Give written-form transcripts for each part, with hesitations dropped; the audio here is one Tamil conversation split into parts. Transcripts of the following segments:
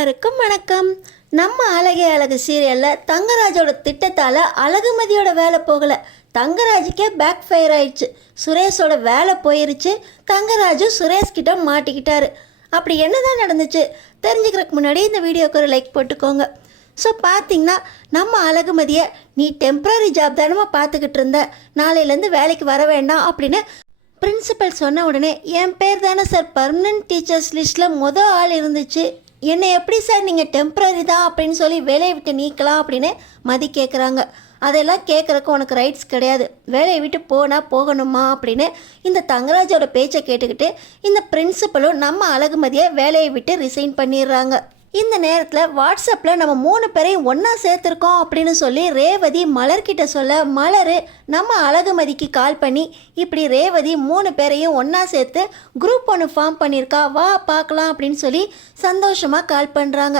எல்லாருக்கும் வணக்கம். நம்ம அழகே அழகு சீரியலில் தங்கராஜோட திட்டத்தால் அழகுமதியோட வேலை போகலை, தங்கராஜுக்கே பேக் ஃபயர் ஆயிடுச்சு. சுரேஷோட வேலை போயிருச்சு. தங்கராஜு சுரேஷ் கிட்ட மாட்டிக்கிட்டாரு. அப்படி என்னதான் நடந்துச்சு தெரிஞ்சுக்கிறதுக்கு முன்னாடி இந்த வீடியோக்கு ஒரு லைக் போட்டுக்கோங்க. ஸோ பார்த்தீங்கன்னா நம்ம அழகுமதியை நீ டெம்ப்ரரி ஜாப் தானமா பார்த்துக்கிட்டு இருந்த, நாளையிலேருந்து வேலைக்கு வர வேண்டாம் அப்படின்னு பிரின்சிபல் சொன்ன உடனே என் பேர் தானே சார் பர்மனன்ட் டீச்சர்ஸ் லிஸ்ட்டில் மொதல் ஆள் இருந்துச்சு, என்னை எப்படி சார் நீங்கள் டெம்ப்ரரி தான் அப்படின்னு சொல்லி வேலையை விட்டு நீக்கலாம் அப்படின்னு மதி கேட்குறாங்க. அதெல்லாம் கேட்குறக்கு உனக்கு ரைட்ஸ் கிடையாது, வேலையை விட்டு போனால் போகணுமா அப்படின்னு இந்த தங்கராஜோட பேச்சை கேட்டுக்கிட்டு இந்த பிரின்சிபலும் நம்ம அழகுமதியை வேலையை விட்டு ரிசைன் பண்ணிடுறாங்க. இந்த நேரத்தில் வாட்ஸ்அப்பில் நம்ம 3 பேரையும் ஒன்றா சேர்த்துருக்கோம் அப்படின்னு சொல்லி ரேவதி மலர்கிட்ட சொல்ல, மலர் நம்ம அழகுமதிக்கு கால் பண்ணி இப்படி ரேவதி 3 பேரையும் ஒன்றா சேர்த்து குரூப் ஒன்று ஃபார்ம் பண்ணியிருக்கா, வா பார்க்கலாம் அப்படின்னு சொல்லி சந்தோஷமாக கால் பண்ணுறாங்க.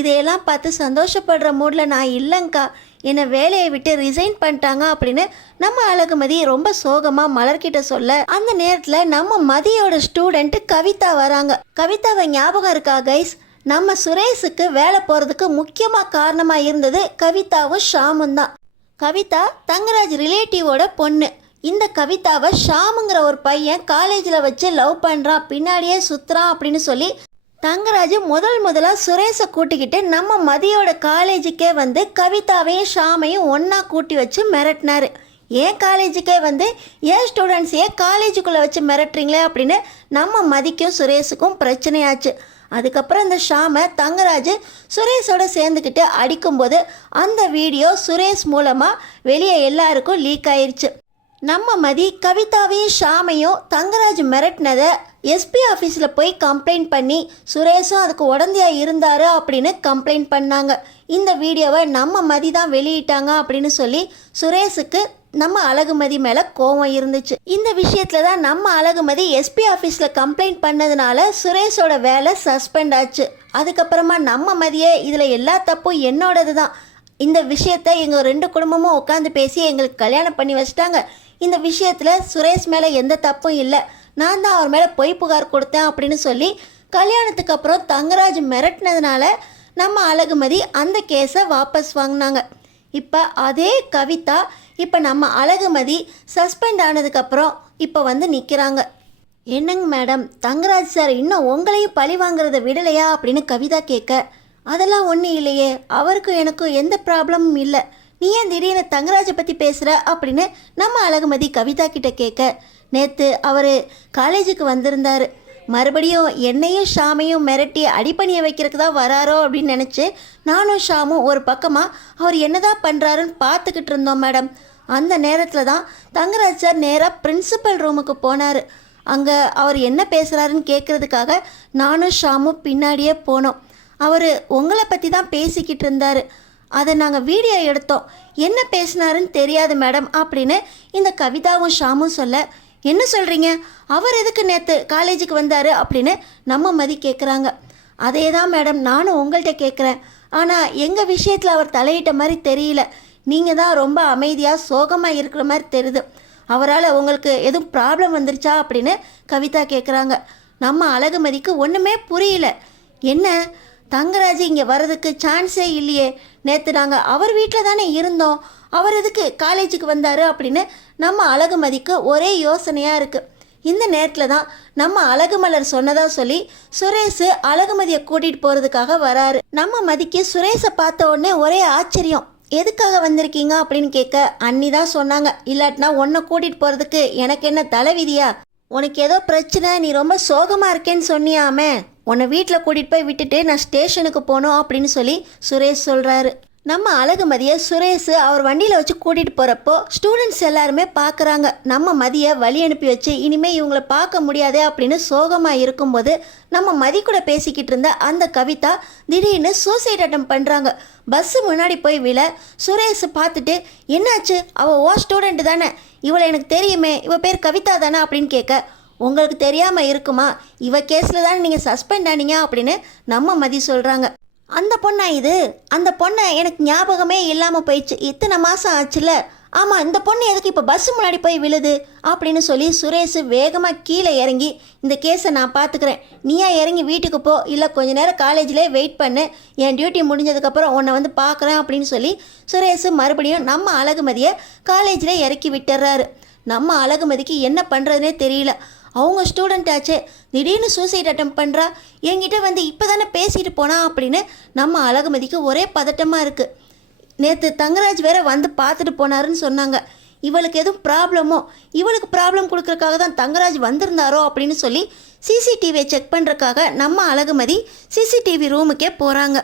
இதையெல்லாம் பார்த்து சந்தோஷப்படுற மூடில் நான் இல்லைங்க்கா, என்னை வேலையை விட்டு ரிசைன் பண்ணிட்டாங்க அப்படின்னு நம்ம அழகுமதி ரொம்ப சோகமாக மலர்கிட்ட சொல்ல, அந்த நேரத்தில் நம்ம மதியோட ஸ்டூடெண்ட்டு கவிதா வராங்க. கவிதாவை ஞாபகம் இருக்கா கைஸ்? நம்ம சுரேஷுக்கு வேலை போகிறதுக்கு முக்கியமாக காரணமாக இருந்தது கவிதாவும் ஷாமும் தான். கவிதா தங்கராஜ் ரிலேட்டிவோட பொண்ணு. இந்த கவிதாவை ஷாமுங்கிற ஒரு பையன் காலேஜில் வச்சு லவ் பண்ணுறான், பின்னாடியே சுற்றுறான் அப்படின்னு சொல்லி தங்கராஜ் முதலாக சுரேஷை கூட்டிக்கிட்டு நம்ம மதியோட காலேஜுக்கே வந்து கவிதாவையும் ஷாமையும் ஒன்றா கூட்டி வச்சு மிரட்டினார். ஏன் காலேஜுக்கே வந்து ஏன் ஸ்டூடெண்ட்ஸ் ஏன் காலேஜுக்குள்ளே வச்சு மிரட்டுறீங்களே அப்படின்னு நம்ம மதிக்கும் சுரேஷுக்கும் பிரச்சனையாச்சு. அதுக்கப்புறம் இந்த ஷாமை தங்கராஜ் சுரேஷோட சேர்ந்துக்கிட்டு அடிக்கும்போது அந்த வீடியோ சுரேஷ் மூலமாக வெளியே எல்லாருக்கும் லீக் ஆயிடுச்சு. நம்ம மதி கவிதாவையும் ஷாமையும் தங்கராஜ் மிரட்டினதை எஸ்பி ஆஃபீஸில் போய் கம்ப்ளைண்ட் பண்ணி சுரேஷும் அதுக்கு உடந்தையாக இருந்தார் அப்படின்னு கம்ப்ளைண்ட் பண்ணாங்க. இந்த வீடியோவை நம்ம மதி தான் வெளியிட்டாங்க அப்படின்னு சொல்லி சுரேஷுக்கு நம்ம அழகுமதி மேலே கோவம் இருந்துச்சு. இந்த விஷயத்தில் தான் நம்ம அழகுமதி எஸ்பி ஆஃபீஸில் கம்ப்ளைண்ட் பண்ணதுனால சுரேஷோட வேலை சஸ்பெண்ட் ஆச்சு. அதுக்கப்புறமா நம்ம மதியே இதில் எல்லா தப்பும் என்னோடது தான், இந்த விஷயத்தை எங்கள் 2 குடும்பமும் உட்காந்து பேசி எங்களுக்கு கல்யாணம் பண்ணி வச்சிட்டாங்க, இந்த விஷயத்தில் சுரேஷ் மேலே எந்த தப்பும் இல்லை, நான் தான் அவர் மேலே பொய் புகார் கொடுத்தேன் அப்படின்னு சொல்லி கல்யாணத்துக்கு அப்புறம் தங்கராஜ் மிரட்டினதுனால நம்ம அழகுமதி அந்த கேஸை வாபஸ் வாங்கினாங்க. இப்போ அதே கவிதா இப்போ நம்ம அழகுமதி சஸ்பெண்ட் ஆனதுக்கப்புறம் இப்போ வந்து நிற்கிறாங்க. என்னங்க மேடம், தங்கராஜ் சார் இன்னும் உங்களையும் பழி வாங்குறத விடலையா அப்படின்னு கவிதா கேட்க, அதெல்லாம் ஒன்றும் இல்லையே, அவருக்கும் எனக்கும் எந்த ப்ராப்ளமும் இல்லை, நீ ஏன் திடீர்னு தங்கராஜை பற்றி பேசுகிற அப்படின்னு நம்ம அழகுமதி கவிதா கிட்ட கேட்க, நேற்று அவர் காலேஜுக்கு வந்திருந்தார், மறுபடியும் என்னையும் ஷாமையும் மிரட்டி அடிப்பணியை வைக்கிறதுக்கு தான் வராரோ அப்படின்னு நினச்சி நானும் ஷாமும் ஒரு பக்கமாக அவர் என்னதான் பண்ணுறாருன்னு பார்த்துக்கிட்டு இருந்தோம் மேடம். அந்த நேரத்தில் தான் தங்கராஜ் சார் நேராக பிரின்சிபல் ரூமுக்கு போனார். அங்கே அவர் என்ன பேசுகிறாருன்னு கேட்குறதுக்காக நானும் ஷாமும் பின்னாடியே போனோம். அவர் உங்களை பற்றி தான் பேசிக்கிட்டு இருந்தார், அதை நாங்கள் வீடியோ எடுத்தோம், என்ன பேசினாருன்னு தெரியாது மேடம் அப்படின்னு இந்த கவிதாவும் ஷாமும் சொல்ல, என்ன சொல்கிறீங்க, அவர் எதுக்கு நேற்று காலேஜுக்கு வந்தார் அப்படின்னு நம்ம மதி கேட்குறாங்க. அதே தான் மேடம் நானும் உங்கள்கிட்ட கேட்குறேன், ஆனால் எங்கள் விஷயத்தில் அவர் தலையிட்ட மாதிரி தெரியல, நீங்கள் தான் ரொம்ப அமைதியாக சோகமாக இருக்கிற மாதிரி தெரியுது, அவரால் உங்களுக்கு எதுவும் ப்ராப்ளம் வந்துருச்சா அப்படின்னு கவிதா கேட்குறாங்க. நம்ம அழகுமதிக்கு ஒன்றுமே புரியல, என்ன தங்கராஜ் இங்கே வர்றதுக்கு சான்ஸே இல்லையே, நேற்று நாங்கள் அவர் வீட்டில் தானே இருந்தோம், அவர் எதுக்கு காலேஜுக்கு வந்தார் அப்படின்னு நம்ம அழகுமதிக்கு ஒரே யோசனையாக இருக்குது. இந்த நேரத்தில் தான் நம்ம அழகுமலர் சொன்னதாக சொல்லி சுரேஷ் அழகுமதியை கூட்டிகிட்டு போகிறதுக்காக வராரு. நம்ம மதிக்கு சுரேஷை பார்த்த உடனே ஒரே ஆச்சரியம், எதுக்காக வந்திருக்கீங்க அப்படின்னு கேட்க, அண்ணி தான் சொன்னாங்க, இல்லாட்டினா உன்னை கூட்டிகிட்டு போகிறதுக்கு எனக்கு என்ன தலைவிதியா, உனக்கு ஏதோ பிரச்சனை நீ ரொம்ப சோகமாக இருக்கேன்னு சொன்னியாமே, உன்னை வீட்டில் கூட்டிகிட்டு போய் விட்டுட்டு நான் ஸ்டேஷனுக்கு போகணும் அப்படின்னு சொல்லி சுரேஷ் சொல்கிறாரு. நம்ம அழகுமதியை சுரேஷ் அவர் வண்டியில் வச்சு கூட்டிகிட்டு போகிறப்போ ஸ்டூடெண்ட்ஸ் எல்லாருமே பார்க்குறாங்க. நம்ம மதியை வழி அனுப்பி வச்சு இனிமேல் இவங்கள பார்க்க முடியாதே அப்படின்னு சோகமாக இருக்கும்போது நம்ம மதி கூட பேசிக்கிட்டு இருந்த அந்த கவிதா திடீர்னு சூசைட் அட்டம் பண்ணுறாங்க. பஸ்ஸு முன்னாடி போய் விழ சுரேஷ் பார்த்துட்டு, என்னாச்சு, அவள் ஓ ஸ்டூடெண்ட் தானே, இவளை எனக்கு தெரியுமே, இவள் பேர் கவிதா தானே அப்படின்னு கேட்க, உங்களுக்கு தெரியாமல் இருக்குமா, இவ கேஸில் தானே நீங்கள் சஸ்பெண்ட் ஆனீங்க அப்படின்னு நம்ம மதி சொல்கிறாங்க. அந்த பொண்ணா இது, அந்த பொண்ணை எனக்கு ஞாபகமே இல்லாமல் போயிடுச்சு, இத்தனை மாதம் ஆச்சுல, ஆமாம் இந்த பொண்ணு எதுக்கு இப்போ பஸ் முன்னாடி போய் விழுது அப்படின்னு சொல்லி சுரேஷ் வேகமாக கீழே இறங்கி இந்த கேஸை நான் பார்த்துக்கிறேன், நீயா இறங்கி வீட்டுக்கு போ, இல்லை கொஞ்ச நேரம் காலேஜ்லேயே வெயிட் பண்ணு, என் டியூட்டி முடிஞ்சதுக்கப்புறம் உன்னை வந்து பார்க்குறேன் அப்படின்னு சொல்லி சுரேஷ் மறுபடியும் நம்ம அழகுமதியை காலேஜில் இறக்கி விட்டுறாரு. நம்ம அழகுமதிக்கு என்ன பண்ணுறதுனே தெரியல. அவங்க ஸ்டூடெண்ட் ஆச்சே, திடீர்னு சூசைட் அட்டம் பண்ணுறா, என்கிட்ட வந்து இப்போ தானே பேசிட்டு போனா அப்படின்னு நம்ம அழகுமதிக்கு ஒரே பதட்டமாக இருக்குது. நேற்று தங்கராஜ் வேற வந்து பார்த்துட்டு போனாருன்னு சொன்னாங்க. இவளுக்கு எதுவும் ப்ராப்ளமோ, இவளுக்கு ப்ராப்ளம் கொடுக்கறதுக்காக தான் தங்கராஜ் வந்திருந்தாரோ அப்படின்னு சொல்லி சிசிடிவியை செக் பண்ணுறதுக்காக நம்ம அழகுமதி சிசிடிவி ரூமுக்கே போகிறாங்க.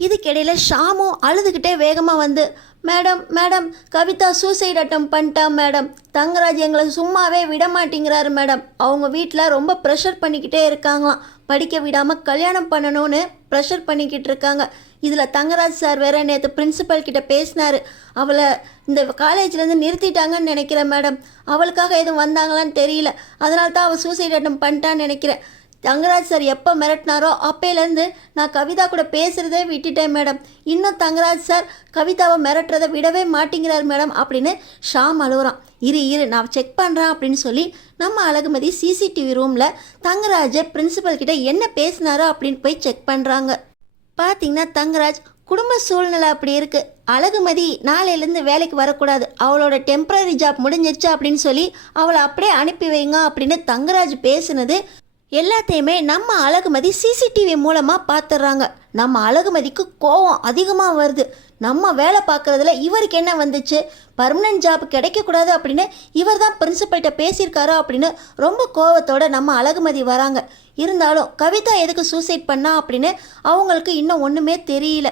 இதுக்கிடையில் ஷாமும் அழுதுகிட்டே வேகமாக வந்து, மேடம் மேடம் கவிதா சூசைட் அட்டம் பண்ணிட்டா மேடம், தங்கராஜ் எங்களை சும்மாவே விட மாட்டேங்கிறாரு மேடம், அவங்க வீட்டில் ரொம்ப ப்ரெஷர் பண்ணிக்கிட்டே இருக்காங்களாம், படிக்க விடாமல் கல்யாணம் பண்ணணும்னு ப்ரெஷர் பண்ணிக்கிட்டு இருக்காங்க. இதில் தங்கராஜ் சார் வேறு நேற்று பிரின்சிபல் கிட்ட பேசினார், அவளை இந்த காலேஜ்லேருந்து நிறுத்திட்டாங்கன்னு நினைக்கிறேன் மேடம், அவளுக்காக எதுவும் வந்தாங்களான்னு தெரியல, அதனால தான் அவள் சூசைட் அட்டம் பண்ணிட்டான்னு நினைக்கிறேன். தங்கராஜ் சார் எப்போ மிரட்டினாரோ அப்போலேருந்து நான் கவிதா கூட பேசுகிறதே விட்டுட்டேன் மேடம், இன்னும் தங்கராஜ் சார் கவிதாவை மிரட்டுறதை விடவே மாட்டேங்கிறார் மேடம் அப்படின்னு ஷாம் அழுகுறான். இரு நான் செக் பண்ணுறேன் அப்படின்னு சொல்லி நம்ம அழகுமதி சிசிடிவி ரூமில் தங்கராஜை பிரின்சிபல் கிட்ட என்ன பேசினாரோ அப்படின்னு போய் செக் பண்ணுறாங்க. பார்த்தீங்கன்னா தங்கராஜ் குடும்ப சூழ்நிலை அப்படி இருக்குது, அழகுமதி நாளையிலேருந்து வேலைக்கு வரக்கூடாது, அவளோட டெம்பரரி ஜாப் முடிஞ்சிருச்சு அப்படின்னு சொல்லி அவளை அப்படியே அனுப்பி வைங்க அப்படின்னு தங்கராஜ் பேசுனது எல்லாத்தையுமே நம்ம அழகுமதி சிசிடிவி மூலமாக பார்த்துட்றாங்க. நம்ம அழகுமதிக்கு கோவம் அதிகமாக வருது. நம்ம வேலை பார்க்குறதுல இவருக்கு என்ன வந்துச்சு, பர்மனன்ட் ஜாப் கிடைக்கக்கூடாது அப்படின்னு இவர் தான் பிரின்சிபல்கிட்ட பேசியிருக்காரோ அப்படின்னு ரொம்ப கோவத்தோடு நம்ம அழகுமதி வராங்க. இருந்தாலும் கவிதா எதுக்கு சூசைட் பண்ணா அப்படின்னு அவங்களுக்கு இன்னும் ஒன்றுமே தெரியல.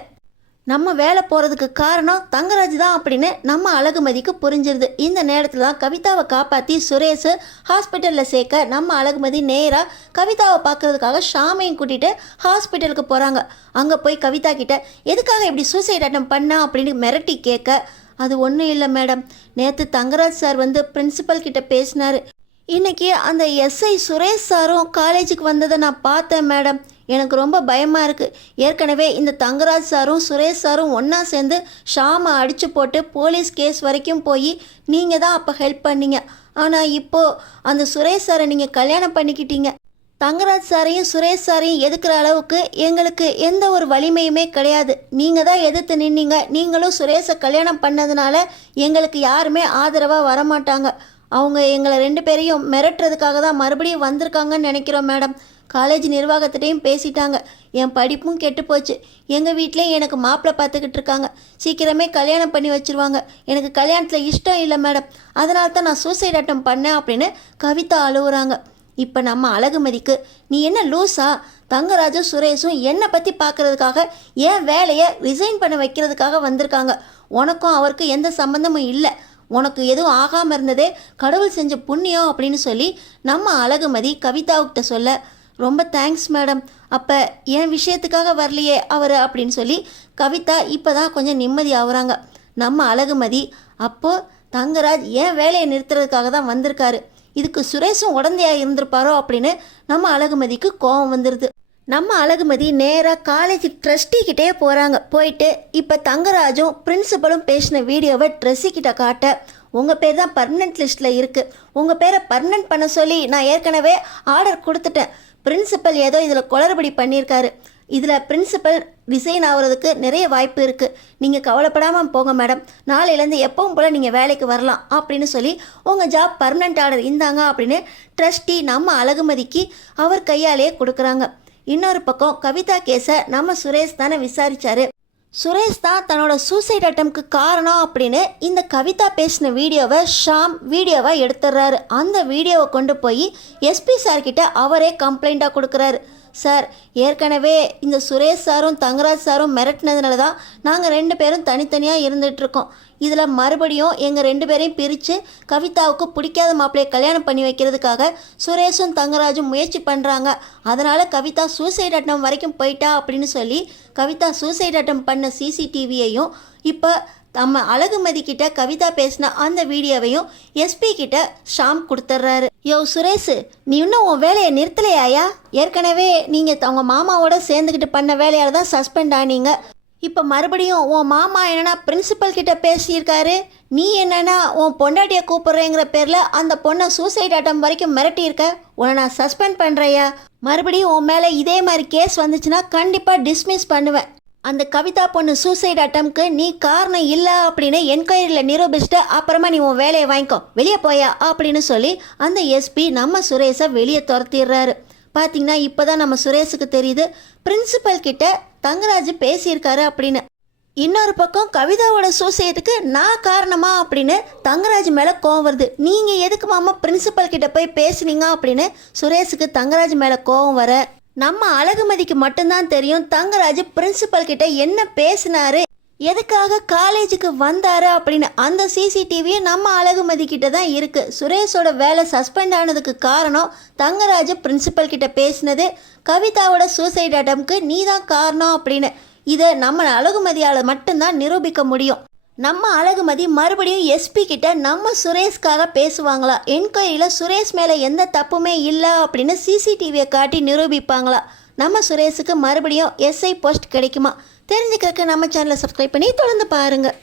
நம்ம வேலை போகிறதுக்கு காரணம் தங்கராஜ் தான் அப்படின்னு நம்ம அழகுமதிக்கு புரிஞ்சிருது. இந்த நேரத்தில் தான் கவிதாவை காப்பாற்றி சுரேஷ் ஹாஸ்பிட்டலில் சேர்க்க நம்ம அழகுமதி நேராக கவிதாவை பார்க்குறதுக்காக ஷாமையும் கூட்டிகிட்டு ஹாஸ்பிட்டலுக்கு போகிறாங்க. அங்கே போய் கவிதா கிட்ட எதுக்காக இப்படி சூசைட் அட்டம் பண்ணா அப்படின்னு மிரட்டி கேட்க, அது ஒன்றும் இல்லை மேடம், நேற்று தங்கராஜ் சார் வந்து பிரின்சிபல் கிட்ட பேசினார், இன்றைக்கி அந்த எஸ்ஐ சுரேஷ் சாரும் காலேஜுக்கு வந்ததை நான் பார்த்தேன் மேடம், எனக்கு ரொம்ப பயமாக இருக்குது. ஏற்கனவே இந்த தங்கராஜ் சாரும் சுரேஷ் சாரும் ஒன்றா சேர்ந்து ஷாமை அடித்து போட்டு போலீஸ் கேஸ் வரைக்கும் போய் நீங்கள் தான் அப்போ ஹெல்ப் பண்ணீங்க. ஆனால் இப்போது அந்த சுரேஷ் சாரை நீங்கள் கல்யாணம் பண்ணிக்கிட்டீங்க. தங்கராஜ் சாரையும் சுரேஷ் சாரையும் எதுக்குற அளவுக்கு எங்களுக்கு எந்த ஒரு வலிமையுமே கிடையாது. நீங்கள் தான் எதிர்த்து நின்னீங்க. நீங்களும் சுரேஷை கல்யாணம் பண்ணதுனால எங்களுக்கு யாருமே ஆதரவாக வரமாட்டாங்க. அவங்க எங்களை 2 பேரையும் மிரட்டுறதுக்காக தான் மறுபடியும் வந்திருக்காங்கன்னு நினைக்கிறோம் மேடம். காலேஜ் நிர்வாகத்திட்டையும் பேசிட்டாங்க, என் படிப்பும் கெட்டு போச்சு, எங்கள் வீட்லேயும் எனக்கு மாப்பிள்ளை பார்த்துக்கிட்டு இருக்காங்க, சீக்கிரமே கல்யாணம் பண்ணி வச்சுருவாங்க, எனக்கு கல்யாணத்தில் இஷ்டம் இல்லை மேடம், அதனால தான் நான் சூசைட் அட்டம் பண்ணேன் அப்படின்னு கவிதா அழுகுறாங்க. இப்போ நம்ம அழகுமதிக்கு நீ என்ன லூஸா, தங்கராஜும் சுரேஷும் என்னை பற்றி பார்க்குறதுக்காக என் வேலையை ரிசைன் பண்ண வைக்கிறதுக்காக வந்திருக்காங்க, உனக்கும் அவருக்கு எந்த சம்மந்தமும் இல்லை, உனக்கு எதுவும் ஆகாமல் இருந்ததே கடவுள் செஞ்ச புண்ணியம் அப்படின்னு சொல்லி நம்ம அழகுமதி கவிதாவுக்கிட்ட சொல்ல, ரொம்ப தேங்க்ஸ் மேடம், அப்போ என் விஷயத்துக்காக வரலையே அவர் அப்படின்னு சொல்லி கவிதா இப்போ தான் கொஞ்சம் நிம்மதி ஆகுறாங்க. நம்ம அழகுமதி அப்போது தங்கராஜ் ஏன் வேலையை நிறுத்துறதுக்காக தான் வந்திருக்காரு, இதுக்கு சுரேஷும் உடந்தையாக இருந்திருப்பாரோ அப்படின்னு நம்ம அழகுமதிக்கு கோபம் வந்துடுது. நம்ம அழகுமதி நேராக காலேஜ் ட்ரஸ்டிக்கிட்டே போகிறாங்க. போயிட்டு இப்போ தங்கராஜும் பிரின்சிபலும் பேசின வீடியோவை ட்ரெஸ்ஸிக்கிட்ட காட்ட, உங்கள் பேர் தான் பர்மனெண்ட் லிஸ்ட்டில் இருக்குது, உங்கள் பேரை பர்மனெண்ட் பண்ண சொல்லி நான் ஏற்கனவே ஆர்டர் கொடுத்துட்டேன், பிரின்சிபல் ஏதோ இதில் குளறுபடி பண்ணியிருக்காரு, இதில் பிரின்சிபல் ரிசைன் ஆகிறதுக்கு நிறைய வாய்ப்பு இருக்குது, நீங்கள் கவலைப்படாமல் போங்க மேடம், நாளையிலேருந்து எப்பவும் போல் நீங்கள் வேலைக்கு வரலாம் அப்படின்னு சொல்லி உங்கள் ஜாப் பர்மனெண்ட் ஆர்டர் இந்தாங்க அப்படின்னு ட்ரஸ்டி நம்ம அழகுமதிக்கு அவர் கையாலேயே கொடுக்குறாங்க. இன்னொரு பக்கம் கவிதா கேஸை நம்ம சுரேஷ் தானே விசாரித்தார். சுரேஷ் தான் தன்னோட சூசைட் அட்டம்க்கு காரணம் அப்படின்னு இந்த கவிதா பேசின வீடியோவை ஷாம் வீடியோவாக எடுத்துடுறாரு. அந்த வீடியோவை கொண்டு போய் எஸ்பி சார்கிட்ட அவரே கம்ப்ளைண்ட்டாக கொடுக்குறாரு. சார், ஏற்கனவே இந்த சுரேஷ் சாரும் தங்கராஜ் சாரும் மிரட்டினதுனால தான் நாங்கள் 2 பேரும் தனித்தனியாக இருந்துகிட்ருக்கோம். இதில் மறுபடியும் எங்கள் 2 பேரையும் பிரித்து கவிதாவுக்கு பிடிக்காத மாப்பிள்ளையை கல்யாணம் பண்ணி வைக்கிறதுக்காக சுரேஷும் தங்கராஜும் முயற்சி பண்ணுறாங்க. அதனால் கவிதா சூசைட் அட்டம் வரைக்கும் போயிட்டா அப்படின்னு சொல்லி கவிதா சூசைட் அட்டம் பண்ண சிசிடிவியையும் இப்போ நம்ம அழகுமதி கிட்ட கவிதா பேசின அந்த வீடியோவையும் எஸ்பி கிட்ட ஷாம் கொடுத்துட்றாரு. யோ சுரேஷ், நீ இன்னும் உன் வேலையை நிறுத்தலையாயா? ஏற்கனவே நீங்கள் அவங்க மாமாவோட சேர்ந்துக்கிட்டு பண்ண வேலையால் தான் சஸ்பெண்ட் ஆனீங்க. இப்போ மறுபடியும் உன் மாமா என்னன்னா பிரின்சிபல் கிட்ட பேசியிருக்காரு. நீ என்னன்னா உன் பொண்டாட்டியை கூப்பிடுறேங்கிற பேரில் அந்த பொண்ணை சூசைட் அட்டம் வரைக்கும் மிரட்டியிருக்க. உன்னை நான் சஸ்பெண்ட் பண்ணுறையா? மறுபடியும் உன் மேலே இதே மாதிரி கேஸ் வந்துச்சுன்னா கண்டிப்பாக டிஸ்மிஸ் பண்ணுவேன். அந்த கவிதா பொண்ணு சூசைட் அட்டம்க்கு நீ காரணம் இல்லை அப்படின்னு என்கொயரியில் நிரூபிச்சுட்டு அப்புறமா நீ உன் வேலையை வாங்கிக்கோ, வெளியே போயா அப்படின்னு சொல்லி அந்த எஸ்பி நம்ம சுரேஷை வெளியே துரத்திடுறாரு. பார்த்தீங்கன்னா இப்போ தான் நம்ம சுரேஷுக்கு தெரியுது பிரின்சிபல் கிட்ட தங்கராஜ் பேசியிருக்காரு அப்படின்னு. இன்னொரு பக்கம் கவிதாவோட சூசைடுக்கு நான் காரணமா அப்படின்னு தங்கராஜ் மேலே கோவம் வருது. நீங்கள் எதுக்கு மாமா பிரின்சிபல் கிட்ட போய் பேசுனீங்க அப்படின்னு சுரேஷுக்கு தங்கராஜ் மேலே கோவம் வர, நம்ம அழகுமதிக்கு மட்டும்தான் தெரியும் தங்கராஜ் பிரின்சிபல் கிட்ட என்ன பேசினாரு, எதுக்காக காலேஜுக்கு வந்தாரு அப்படின்னு. அந்த சிசிடிவியும் நம்ம அழகுமதி கிட்ட தான் இருக்கு. சுரேஷோட வேலை சஸ்பெண்ட் ஆனதுக்கு காரணம் தங்கராஜ் பிரின்சிபல் கிட்ட பேசினது, கவிதாவோட சூசைட் அட்டம்க்கு நீ தான் காரணம் அப்படின்னு. இதை நம்ம அழகுமதியால் மட்டும்தான் நிரூபிக்க முடியும். நம்ம அழகுமதி மறுபடியும் எஸ்பி கிட்ட நம்ம சுரேஷ்காக பேசுவாங்களா, என்கொயரியில் சுரேஷ் மேலே எந்த தப்புமே இல்லை அப்படின்னு சிசிடிவியை காட்டி நிரூபிப்பாங்களா, நம்ம சுரேஷுக்கு மறுபடியும் எஸ்ஐ போஸ்ட் கிடைக்குமா? தெரிஞ்சுக்கிறதுக்கு நம்ம சேனலை சப்ஸ்கிரைப் பண்ணி தொடர்ந்து பாருங்கள்.